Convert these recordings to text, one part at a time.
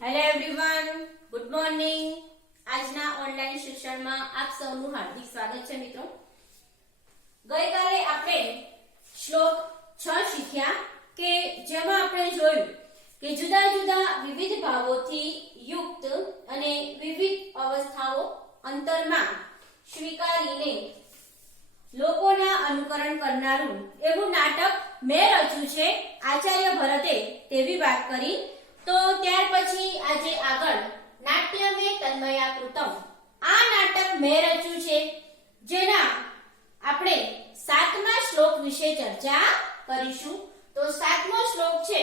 Hello everyone good morning આજના online શિક્ષણમાં આપ સૌનું હાર્દિક સ્વાગત છે મિત્રો. ગઈકાલે આપણે શ્લોક 6 શીખ્યા કે જેમાં આપણે જોયું કે જુદા જુદા વિવિધ ભાવોથી યુક્ત અને વિવિધ અવસ્થાઓ અંતરમાં સ્વીકારીને લોકોના અનુકરણ કરનારું એવું નાટક મેં રચ્યું છે. આચાર્ય ભરતે તેવી વાત કરી. તો ત્યાર પછી આજે આગળ નાટ્ય મે તન્મયા કૃતમ આ નાટક મેં રચ્યું છે, જેના આપણે સાતમા શ્લોક વિશે ચર્ચા કરીશું. તો સાતમો શ્લોક છે,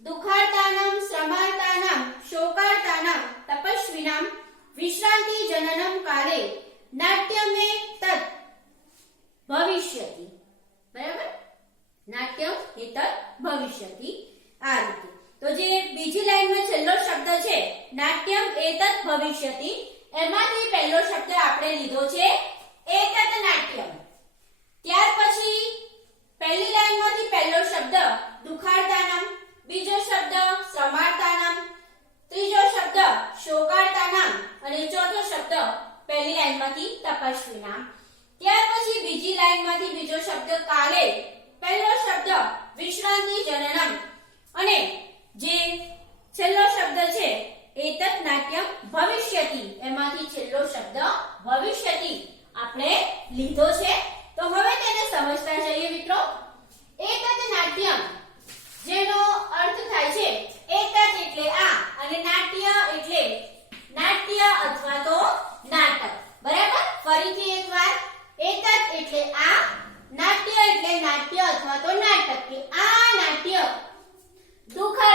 દુખાર્તાનામ શ્રમાર્તાનામ શોકાર્તાનામ, તપસ્વીનામ વિશ્રાંતિ જનનમ કાલે નાટ્યમે તત ભવિષ્યતિ. બરાબર? નાટ્યમ હેતર ભવિષ્યતિ. આ રીતે. તો જે બીજી લાઈનમાં છેલ્લો શબ્દ છે, નાટ્યમ એતત ભવિષ્યતિ. એમાંથી પહેલો શબ્દ આપણે લીધો છે એતત નાટ્યમ. ત્યાર પછી પહેલી લાઈનમાંથી પહેલો શબ્દ દુખાર્તાનામ બીજો શબ્દ શ્રમાર્તાનામ ત્રીજો શબ્દ શોકાર્તાનામ અને ચોથો શબ્દ, પહેલી લાઈનમાંથી તપસ્વીનામ ત્યાર પછી બીજી લાઈનમાંથી બીજો શબ્દ, કાલે. પહેલો શબ્દ, વિશ્રાંતિ જનનમ. અને જે છેલ્લો શબ્દ છે એતત નાટ્યમ ભવિષ્યતિ. એમાંથી છેલ્લો શબ્દ ભવિષ્યતિ. આપણે લીધો છે. તો હવે તેને સમજતા જઈએ મિત્રો. એતત નાટ્યમ, જેનો અર્થ થાય છે એતત એટલે આ અને નાટ્ય એટલે નાટ્ય અથવા તો નાટક. બરાબર? ફરીથી એકવાર. એતત એટલે આ, નાટ્ય એટલે નાટ્ય અથવા તો નાટક. કે આ નાટ્ય દુખાર્તાનામ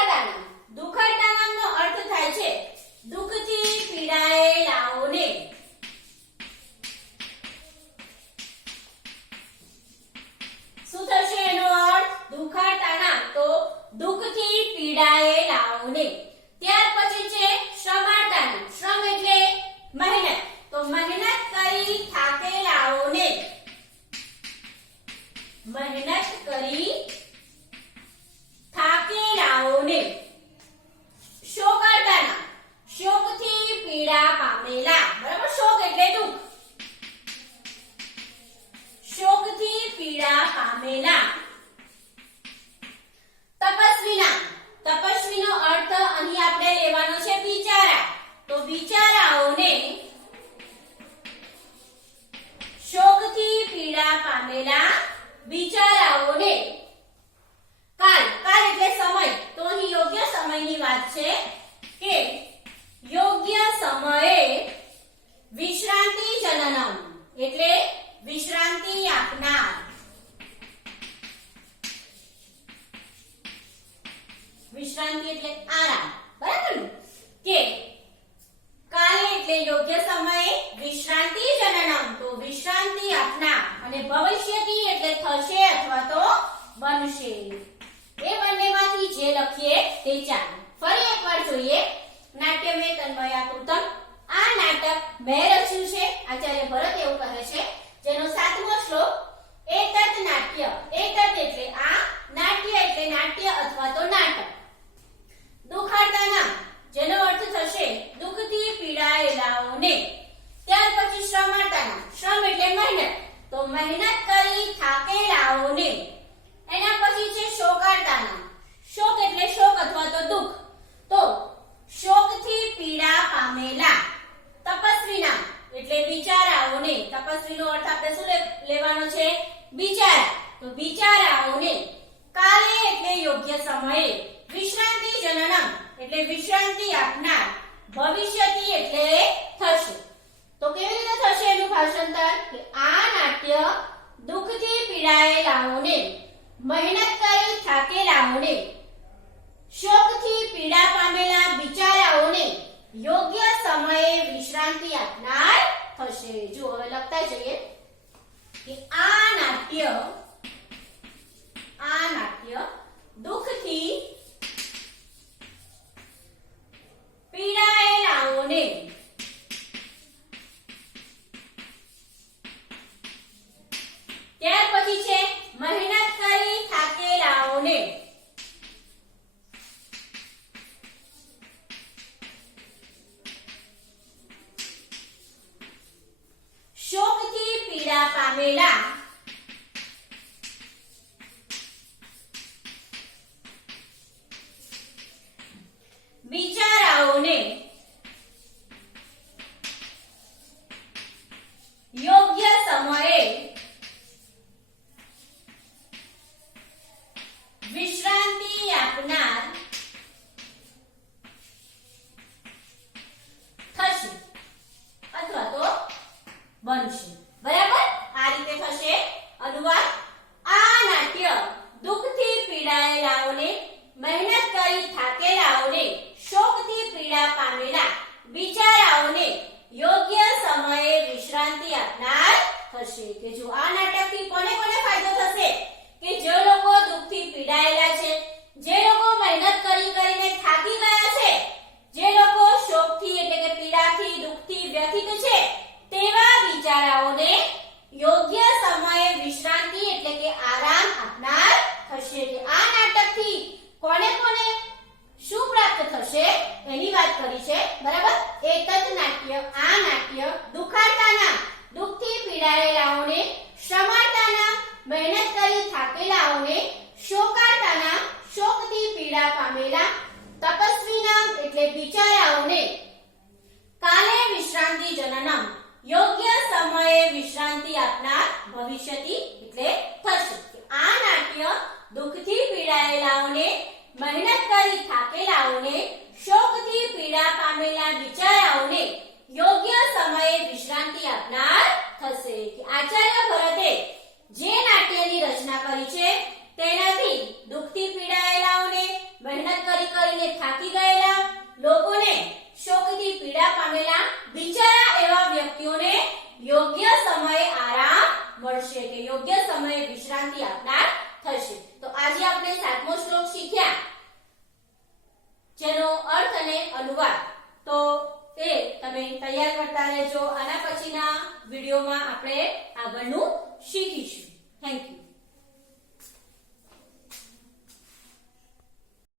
જોઈએ. નાટ્ય મેં તન્મયા આ નાટક મેં રચ્યું છે આચાર્ય ભરત એવું કહે છે જેનો સાતમો શ્લોક એતત નાટ્ય એતત એટલે આ નાટ્ય એટલે નાટ્ય અથવા તો નાટક દુખાર્તાના જેનો અર્થ થશે દુઃખથી પીડાયેલાઓને ત્યાર પછી શ્રમાર્તાના શ્રમ એટલે મહેનત તો મહેનત કરી થાકેલાઓને એના પછી છે શોકાર્તાના શોક એટલે શોક અથવા તો દુઃખ તો શોકથી પીડા પામેલા તપસ્વીના એટલે બિચારાઓને તપસ્વીનો અર્થ આપણે શું લે- લેવાનો છે બિચારા તો બિચારાઓને કાલે એટલે યોગ્ય સમયે વિશ્રાંતિ જનનમ એટલે વિશ્રાંતિ આપનાર ભવિષ્યતિ એટલે થશે. તો કેવી રીતે થશે એનું ભાષાંતર? કે આ નાટ્ય દુઃખથી પીડાયેલાઓને મહેનત કરી થાકેલાઓને, શોકથી પીડા પામેલા બિચારાઓને યોગ્ય સમયે વિશ્રાંતિ આપનાર થશે. જો હવે લખતા જઈએ કે આ નાટ્ય બરાબર? આ રીતે થશે. અનુવાદ આ નાટ્ય દુઃખથી પીડાયેલાઓને, મહેનત કરી થાકેલાઓને, શોકથી પીડા પામેલા બિચારાઓને યોગ્ય સમયે વિશ્રાંતિ આપનાર થશે. કે જો આ નાટકથી કોને કોને ફાયદો થશે? કે જે લોકો દુઃખથી પીડાયેલા છે, જે લોકો મહેનત કરી કરીને થાકી ગયા છે, જે લોકો શોકથી એટલે કે પીડાથી દુઃખથી વ્યથિત છે બિચારાઓને યોગ્ય સમયે વિશ્રાંતિ એટલે કે આરામ આપનાર થશે. આ નાટકથી કોને કોને શું પ્રાપ્ત થશે? એની વાત કરી છે. બરાબર? નાટ્ય નાટ્ય દુખાડતાના દુઃખથી પીડાયેલાઓને શમાડતાના મહેનત કરી થાકેલાઓને શોકાડતાના શોકથી પીડા પામેલા તપસ્વીના એટલે બિચારાઓને કાલે વિશ્રાંતિ જનનમ યોગ્ય સમયે વિશ્રાંતિ ભવિષ્યથી એટલે થશે આ નાટ્ય દુઃખથી પીડાયેલાઓને, મહેનત કરી થાકેલાઓને, શોકથી પીડા પામેલા બિચારાઓને યોગ્ય સમયે વિશ્રાંતિ આપનાર થશે. આચાર્ય ભરતે જે નાટ્યની રચના કરી છે, તેનાથી દુઃખથી પીડાયેલાઓને, મહેનત કરી કરીને થાકી ગયેલા લોકોને શોકથી પીડા પામેલા બિચારા એવા વ્યક્તિઓને યોગ્ય સમયે આરામ મળશે કે યોગ્ય સમયે વિશ્રાંતિ આપનાર થશે તો આજે આપણે સાતમો શ્લોક શીખ્યા જેનો અર્થ અને અનુવાદ તો એ તમે તૈયાર કરતા રહેજો. આના પછીના વિડીયોમાં આપણે આગળનું શીખીશું. Thank you